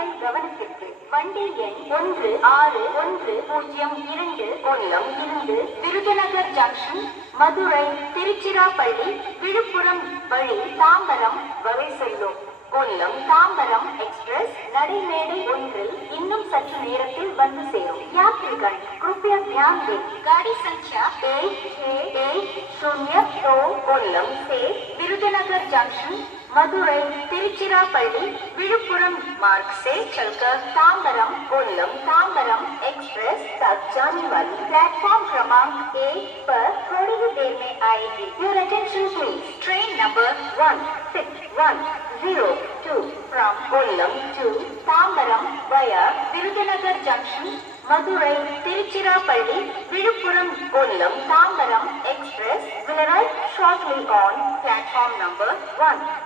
பயணிகள் கவனத்திற்கு வண்டி எண் 161002 கொல்லம் இருந்து விருதுநகர் ஜங்ஷன், மதுரை, திருச்சிராப்பள்ளி, விழுப்புரம் வழி தாம்பரம் வரை செல்லும் கொல்லம் தாம்பரம் எக்ஸ்பிரஸ் நடைமேடை ஒன்றில் இன்னும் சற்று நேரத்தில் வந்து சேரும். यात्रीगण कृपया ध्यान दें, गाड़ी संख्या 1610 कोल्लम से विरुधुनगर जंक्शन, मदुरई, तिरुचिरापल्ली, विழுப்புரம் मार्ग से चलकर तांबरम कोल्लम तांबरम एक्सप्रेस तक जाने वाली प्लेटफॉर्म क्रमांक 1 पर थोड़ी ही देर में आएगी. Your attention please. Train number 1610 from Kollam to Tambaram via Virudhunagar Junction, Madurai, Tiruchirappalli, Viluppuram, Kollam, Tambaram Express will arrive shortly on platform number 1.